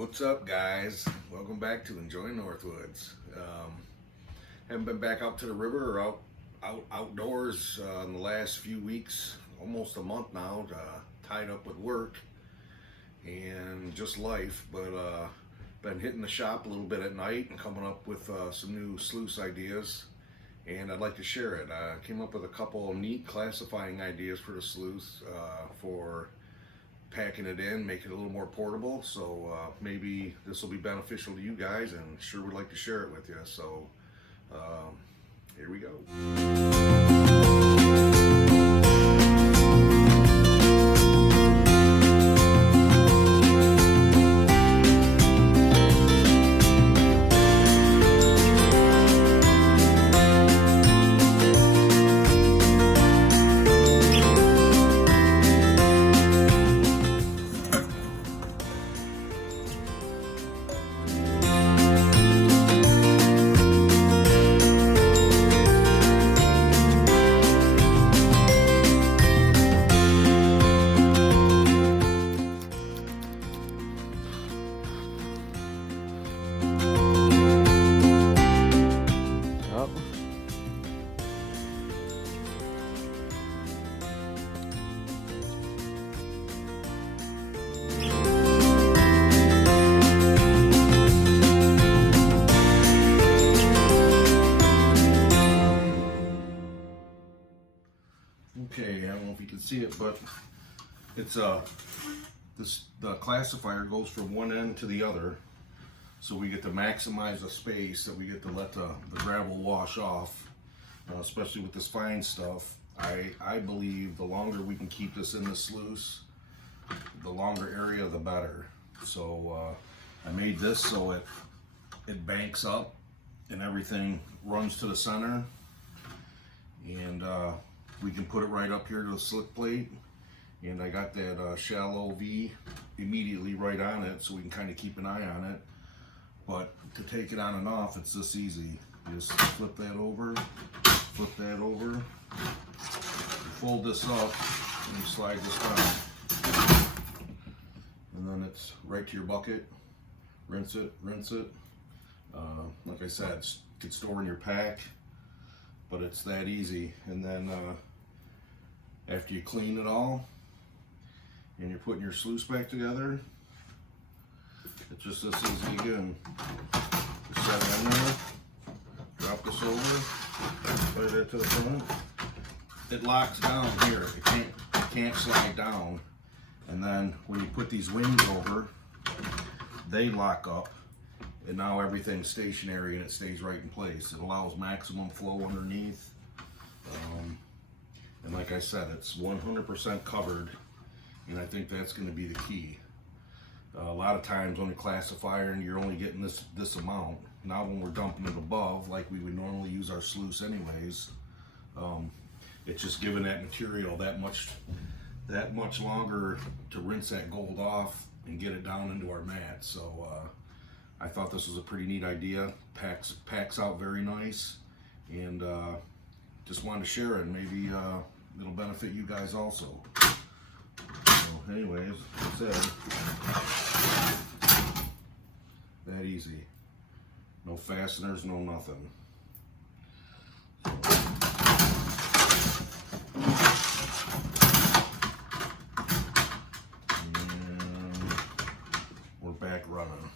What's up, guys? Welcome back to Enjoying Northwoods. Haven't been back out to the river or outdoors in the last few weeks, almost a month now, tied up with work and just life. But been hitting the shop a little bit at night and coming up with some new sluice ideas, and I'd like to share it. I came up with a couple of neat classifying ideas for the sluice for packing it in, make it a little more portable. So maybe this will be beneficial to you guys, and sure would like to share it with you. So here we go. Okay, I don't know if you can see it, but it's the classifier goes from one end to the other, so we get to maximize the space that we get to let the gravel wash off, especially with this fine stuff. I believe the longer we can keep this in the sluice, the longer area the better. So I made this so it banks up and everything runs to the center, and we can put it right up here to the slick plate, and I got that shallow V immediately right on it, so we can kind of keep an eye on it. But to take it on and off, it's this easy. You just flip that over, you fold this up, and you slide this down, and then it's right to your bucket. Rinse it. Like I said, it can store in your pack, but it's that easy. And then after you clean it all and you're putting your sluice back together, it's just this easy again. Just set it in there, drop this over, put it to the front. It locks down here. It can't slide down. And then when you put these wings over, they lock up, and now everything's stationary and it stays right in place. It allows maximum flow underneath. And like I said, it's 100% covered, and I think that's going to be the key. A lot of times on a classifier, and you're only getting this amount. Now when we're dumping it above, like we would normally use our sluice anyways, it's just giving that material that much longer to rinse that gold off and get it down into our mat. So I thought this was a pretty neat idea. Packs out very nice, and just wanted to share it. Maybe it'll benefit you guys also. So anyways, that's it. That easy. No fasteners, no nothing. And we're back running.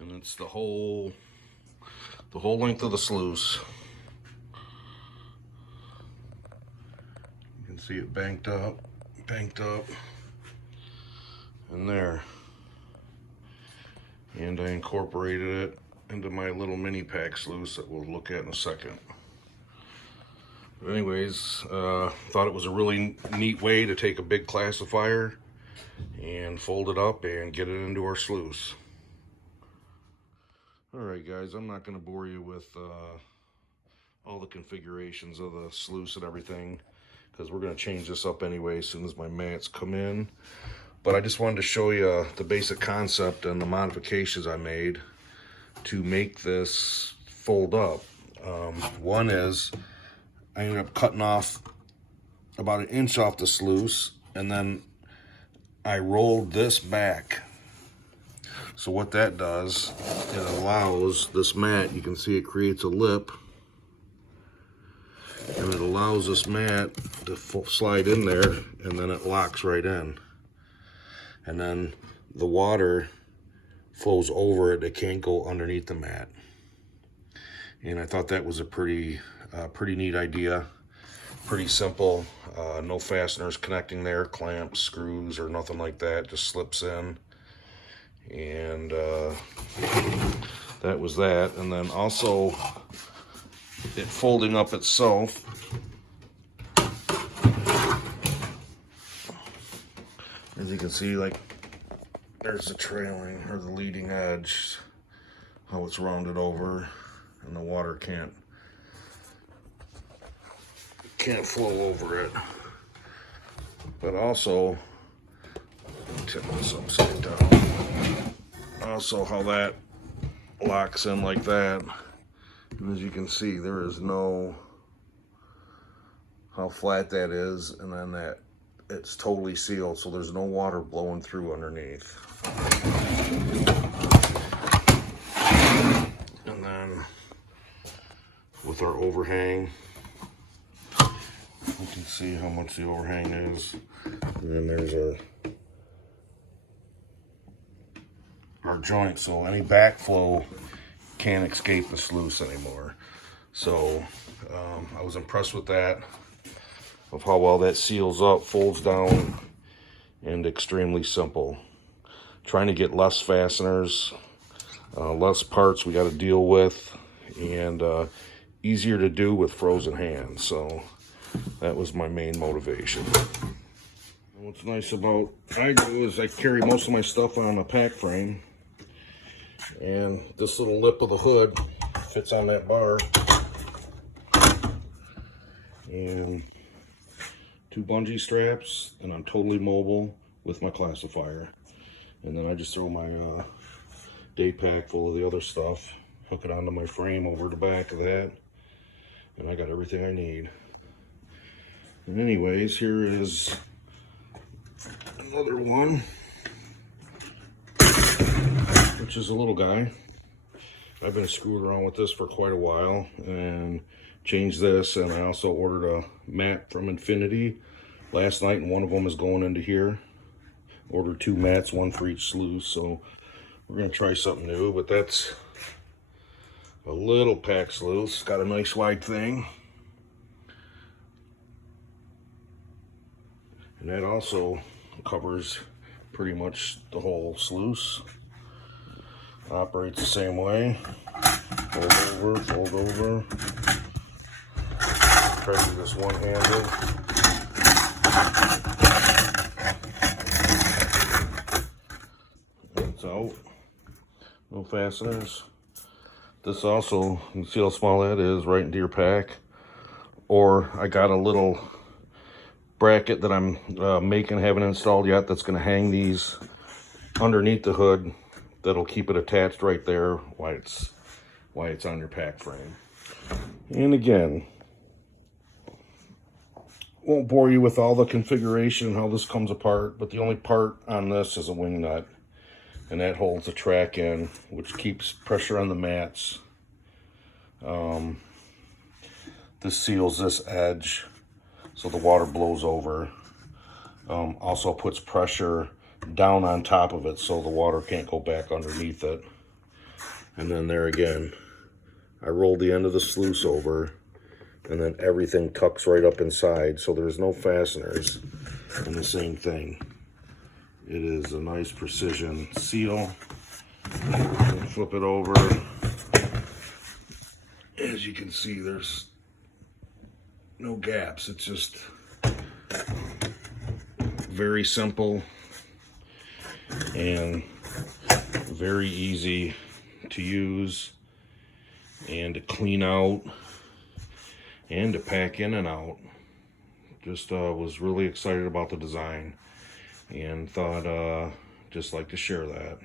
And it's the whole length of the sluice. You can see it banked up, and there. And I incorporated it into my little mini pack sluice that we'll look at in a second. But anyways, thought it was a really neat way to take a big classifier and fold it up and get it into our sluice. Alright guys, I'm not going to bore you with all the configurations of the sluice and everything, because we're going to change this up anyway as soon as my mats come in. But I just wanted to show you the basic concept and the modifications I made to make this fold up. One is I ended up cutting off about 1 inch off the sluice, and then I rolled this back. So what that does, it allows this mat, you can see it creates a lip, and it allows this mat to slide in there, and then it locks right in. And then the water flows over it, it can't go underneath the mat. And I thought that was a pretty neat idea. Pretty simple, no fasteners connecting there, clamps, screws, or nothing like that, just slips in. And that was that. And then also it folding up itself. As you can see, like, there's the trailing or the leading edge, how it's rounded over, and the water can't flow over it. But also, tip this upside down. Also, how that locks in like that. And as you can see, there is no, how flat that is, and then that it's totally sealed, so there's no water blowing through underneath. And then with our overhang, you can see how much the overhang is. And then there's our joint, so any backflow can't escape the sluice anymore. So I was impressed with that, of how well that seals up, folds down, and extremely simple. Trying to get less fasteners, less parts we got to deal with, and easier to do with frozen hands. So that was my main motivation. And what's nice about I do is I carry most of my stuff on a pack frame, and this little lip of the hood fits on that bar, and 2 bungee straps, and I'm totally mobile with my classifier. And then I just throw my day pack full of the other stuff, hook it onto my frame over the back of that, and I got everything I need. And anyways, here is another one, which is a little guy. I've been screwing around with this for quite a while, and changed this, and I also ordered a mat from Infinity last night, and one of them is going into here. Ordered 2 mats, 1 for each sluice, so we're gonna try something new. But that's a little pack sluice, got a nice wide thing, and that also covers pretty much the whole sluice. Operates the same way. Fold over, fold over. Try to do this one-handed. It's out. No fasteners. This also, you can see how small that is, right into your pack. Or I got a little bracket that I'm making, haven't installed yet, that's going to hang these underneath the hood. That'll keep it attached right there while it's on your pack frame. And again, won't bore you with all the configuration, how this comes apart, but the only part on this is a wing nut, and that holds the track in, which keeps pressure on the mats. This seals this edge so the water blows over. Also puts pressure down on top of it so the water can't go back underneath it. And then there again, I rolled the end of the sluice over, and then everything tucks right up inside, so there's no fasteners. And the same thing, it is a nice precision seal. Flip it over. As you can see, there's no gaps. It's just very simple and very easy to use and to clean out and to pack in and out. Just was really excited about the design and thought just like to share that.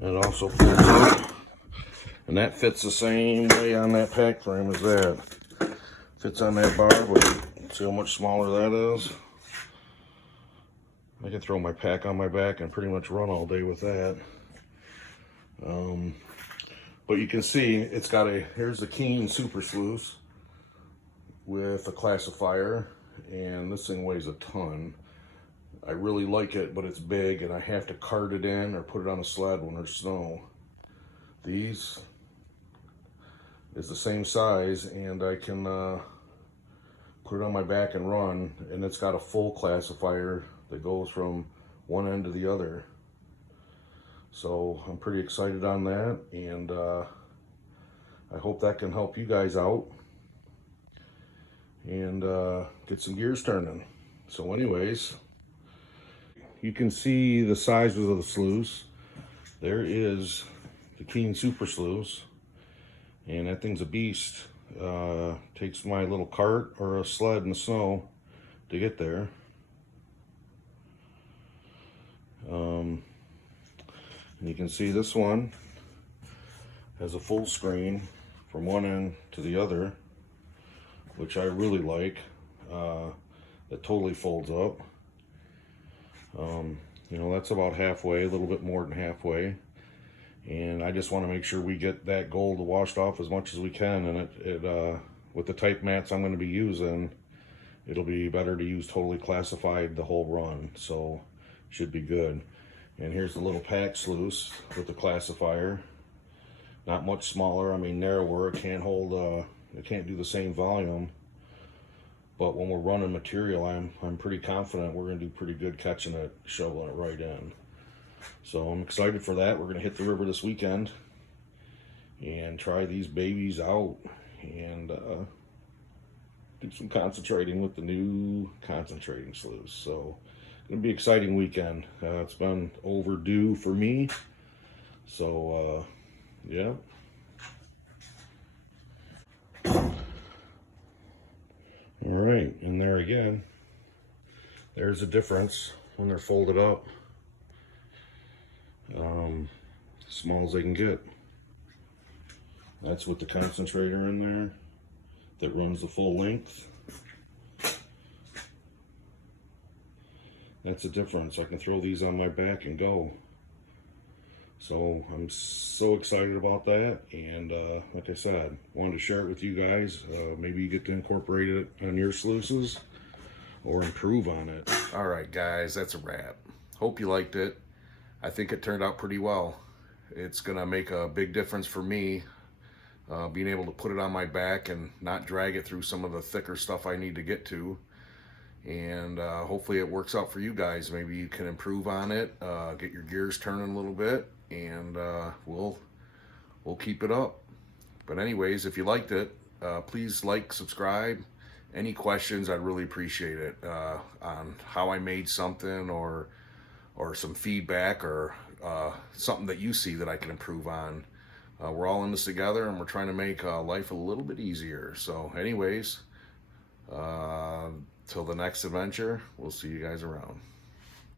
It also pulls out, and that fits the same way on that pack frame as that. fits on that bar, but see how much smaller that is. I can throw my pack on my back and pretty much run all day with that. But you can see it's got here's the Keen Super Sluice with a classifier, and this thing weighs a ton. I really like it, but it's big and I have to cart it in or put it on a sled when there's snow. These is the same size, and I can put it on my back and run, and it's got a full classifier that goes from one end to the other. So I'm pretty excited on that, and I hope that can help you guys out and get some gears turning. So anyways, you can see the sizes of the sluice. There is the Keen Super Sluice, and that thing's a beast. Takes my little cart or a sled in the snow to get there. And you can see this one has a full screen from one end to the other, which I really like. It totally folds up. You know, that's about halfway, a little bit more than halfway. And I just want to make sure we get that gold washed off as much as we can. And with the type mats I'm going to be using, it'll be better to use totally classified the whole run. So should be good. And here's the little pack sluice with the classifier. Not much smaller, I mean narrower. It can't hold, it can't do the same volume. But when we're running material, I'm pretty confident we're going to do pretty good catching it, shoveling it right in. So I'm excited for that. We're going to hit the river this weekend and try these babies out and do some concentrating with the new concentrating sluice. So it's going to be an exciting weekend. It's been overdue for me. So yeah. All right, and there again, there's a difference when they're folded up. As small as they can get. That's with the concentrator in there that runs the full length. That's a difference. I can throw these on my back and go. So I'm so excited about that, and like I said, wanted to share it with you guys. Maybe you get to incorporate it on your sluices or improve on it. All right, guys, that's a wrap. Hope you liked it. I think it turned out pretty well. It's gonna make a big difference for me, being able to put it on my back and not drag it through some of the thicker stuff I need to get to. And hopefully it works out for you guys. Maybe you can improve on it, get your gears turning a little bit, and we'll keep it up. But anyways, if you liked it, please like, subscribe. Any questions, I'd really appreciate it on how I made something, or some feedback, or something that you see that I can improve on. We're all in this together, and we're trying to make life a little bit easier. So anyways, till the next adventure, we'll see you guys around.